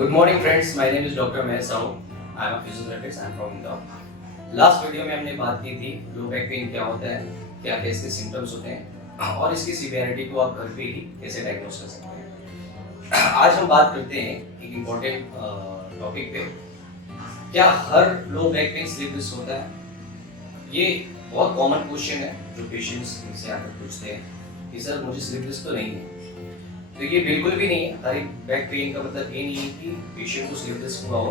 Good morning friends, my name is Dr. Meher Sahu. I am a physiotherapist. I am from Indore. Last video में हमने बात की थी लो back pen क्या होता है, क्या क्या इसके सिम्टम्स होते हैं और इसकी सीवियरिटी को आप घर पे ही कैसे डायग्नोस कर सकते हैं। आज हम बात करते हैं एक इम्पोर्टेंट टॉपिक पे, क्या हर low back pain slip disc होता है? ये बहुत कॉमन क्वेश्चन है जो पेशेंट्स मुझसे आकर पूछते हैं कि सर मुझे स्लिप डिस्क तो नहीं है। तो ये बिल्कुल भी नहीं है। हर एक बैक पेन का मतलब ये नहीं है कि पेशेंट को स्लिप डिस्क हुआ हो।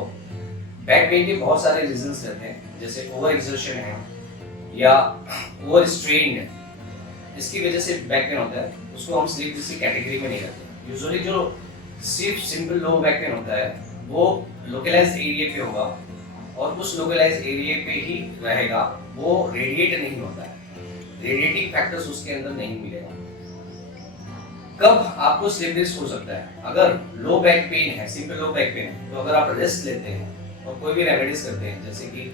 बैक पेन के बहुत सारे रीजंस रहते हैं, जैसे ओवर एक्सर्शन है या ओवर स्ट्रेन है, इसकी वजह से बैक पेन होता है। उसको हम स्लिप डिस्क की कैटेगरी में नहीं रखते। यूजुअली जो सिर्फ सिंपल लो बैक पेन होता है वो लोकलाइज्ड एरिया पे होगा और उस लोकलाइज्ड एरिया पे ही रहेगा, वो रेडिएट नहीं होता है, रेडिएटिंग फैक्टर्स उसके अंदर नहीं मिलेगा। कब आपको स्लिप डिस्क हो सकता है? अगर लो बैक पेन है, सिंपल लो बैक पेन है, तो अगर आप रेस्ट लेते हैं और कोई भी रेमेडीज करते हैं जैसे कि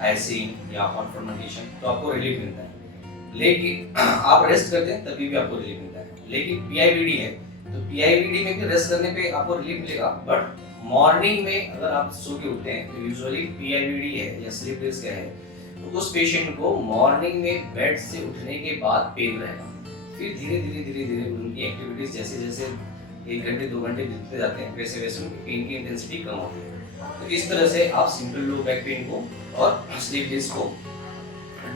आइसिंग या हॉट फर्मेंटेशन, तो आपको रिलीफ मिलता है। लेकिन आप रेस्ट करते हैं तभी भी आपको रिलीफ मिलता है। लेकिन पीआईवीडी है तो पीआईवीडी में भी रेस्ट करने पे आपको रिलीफ मिलेगा, बट मॉर्निंग में अगर आप सो के उठते हैं तो यूजुअली पीआईवीडी है या स्लिप डिस्क है तो उस पेशेंट को मॉर्निंग में बेड से उठने के बाद पेन रहेगा। फिर धीरे धीरे उनकी एक्टिविटीज जैसे जैसे 1 घंटे 2 घंटे बीतते जाते हैं वैसे वैसे उनकी पेन की इंटेंसिटी कम होती है। तो इस तरह से आप सिंपल लो बैक पेन को और स्लिप डिस्क को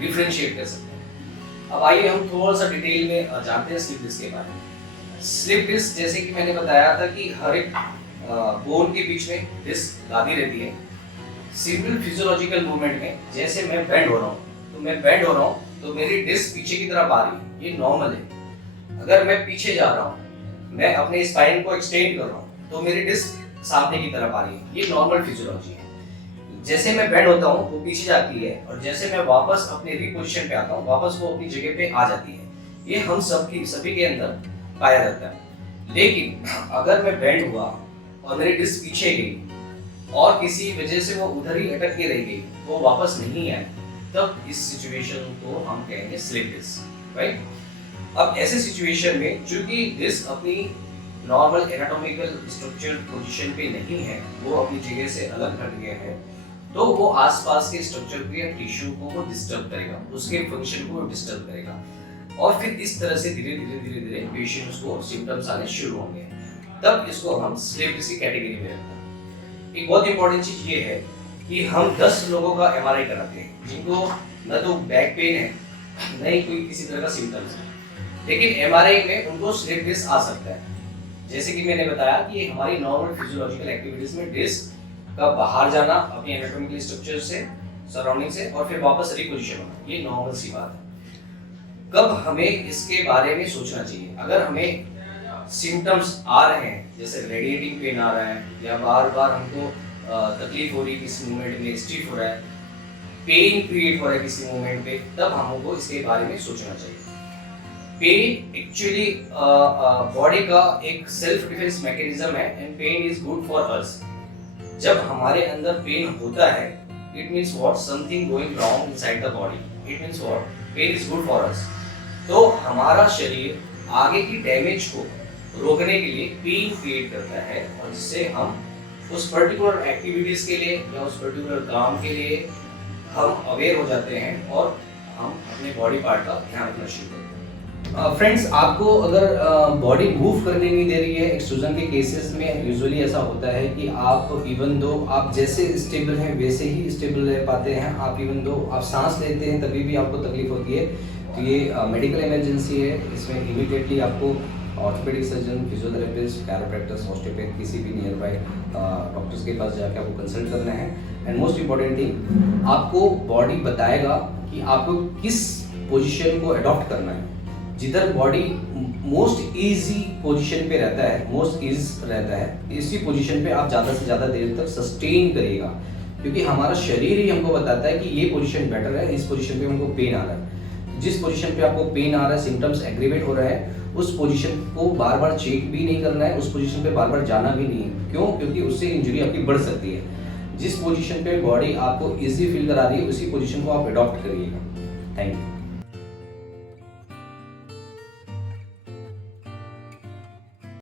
डिफरेंशिएट कर सकते हैं। अब आइए हम थोड़ा सा डिटेल में जानते हैं स्लिप डिस्क के बारे में। स्लिप डिस्क जैसे कि मैंने बताया था कि हर एक बोन के बीच में डिस्क लादी रहती है। सिंपल फिजियोलॉजिकल मूवमेंट में जैसे मैं बेंड हो रहा हूँ तो मेरी डिस्क पीछे की तरफ आ रही है, ये नॉर्मल है। अगर मैं पीछे जा रहा हूँ, मैं अपने स्पाइन को एक्सटेंड कर रहा हूँ तो मेरी डिस्क सामने की तरफ आ रही है, ये नॉर्मल फिजियोलॉजी है। जैसे मैं बेंड होता हूँ वो पीछे जाती है और जैसे मैं वापस अपने रिपोजिशन पे आता हूँ वापस वो अपनी जगह पे आ जाती है। ये हम सभी के अंदर पाया जाता है। लेकिन अगर मैं बेंड हुआ और मेरी डिस्क पीछे गई और किसी वजह से वो उधर ही अटक के रह गई, वो वापस नहीं आई, तब इस सिचुएशन को हम कहेंगे स्लिप डिस्क, राइट? अब ऐसे सिचुएशन में चूंकि डिस्क अपनी नॉर्मल एनाटॉमिकल स्ट्रक्चर पोजीशन पे नहीं है, वो अपनी जगह से अलग हट गया है, तो वो आसपास के स्ट्रक्चर को या टिश्यू को वो डिस्टर्ब करेगा, उसके फंक्शन को डिस्टर्ब करेगा और फिर इस तरह से धीरे धीरे पेशेंट्स को सिम्टम्स आने शुरू होंगे। तब इसको हम स्लिप डिस्क की कैटेगरी में रखते हैं। एक बहुत इंपॉर्टेंट चीज ये है कि हम 10 लोगों का एमआरआई कराते हैं जिनको न तो बैक पेन है न ही कोई किसी तरह का सिम्टम्स है, लेकिन एमआरआई में उनको स्लिप डिस्क आ सकता है। जैसे कि मैंने बताया कि हमारी नॉर्मल फिजियोलॉजिकल एक्टिविटीज में डिस्क का बाहर जाना अपनी एनाटॉमिकल स्ट्रक्चर से, सराउंडिंग से और फिर वापस रिपोजिशन होना, ये नॉर्मल सी बात है। कब हमें इसके बारे में सोचना चाहिए? अगर हमें सिम्टम्स आ रहे हैं जैसे रेडिएटिंग पेन आ रहा है या बार बार हमको तकलीफ हो रही है किसी मूवमेंट में, स्टिफ हो रहा है, पेन क्रिएट हो रहा है किसी मूवमेंट पे, तब हमको इसके बारे में सोचना चाहिए। पेन एक्चुअली बॉडी का एक सेल्फ डिफेंस मैकेनिज्म है and pain is good for us. जब हमारे अंदर पेन होता है it means what, something going wrong inside the body. It means what, pain is good for us. तो हमारा शरीर आगे की डैमेज को रोकने के लिए पेन क्रिएट करता है और जिससे हम उस पर्टिकुलर एक्टिविटीज के लिए या उस पर्टिकुलर काम के लिए हम अवेयर हो जाते हैं और हम अपने बॉडी पार्ट का ध्यान रखना शुरू करते हैं। फ्रेंड्स, आपको अगर बॉडी मूव करने नहीं दे रही है, एक्सट्रूजन के केसेस में यूजुअली ऐसा होता है कि आप इवन दो आप जैसे स्टेबल हैं वैसे ही स्टेबल रह पाते हैं, आप इवन दो आप सांस लेते हैं तभी भी आपको तकलीफ होती है, तो ये मेडिकल इमरजेंसी है। इसमें इमीडिएटली आपको ऑर्थोपेडिक सर्जन, फिजियोथेरेपिस्ट, कैरोप्रैक्टर्स, ऑस्टियोपैथ किसी भी नियर बाय डॉक्टर्स के पास जाकर आपको कंसल्ट करना है। एंड मोस्ट इम्पॉर्टेंट थिंग, आपको बॉडी बताएगा कि आपको किस पोजीशन को अडॉप्ट करना है। जिधर बॉडी मोस्ट इजी पोजीशन पे रहता है, मोस्ट ईज रहता है, इसी पोजीशन पे आप ज़्यादा से ज़्यादा देर तक सस्टेन करिएगा, क्योंकि हमारा शरीर ही हमको बताता है कि ये पोजीशन बेटर है, इस पोजीशन पे हमको पेन आ रहा है। जिस पोजीशन पे आपको पेन आ रहा है, सिम्टम्स एग्रीवेट हो रहा है, उस पोजीशन को बार बार चेक भी नहीं करना है, उस पोजीशन पे बार बार जाना भी नहीं है। क्यों? क्योंकि उससे इंजरी आपकी बढ़ सकती है। जिस पोजीशन पे बॉडी आपको इजी फील करा रही है उसी पोजीशन को आप अडॉप्ट करिएगा। Thank you.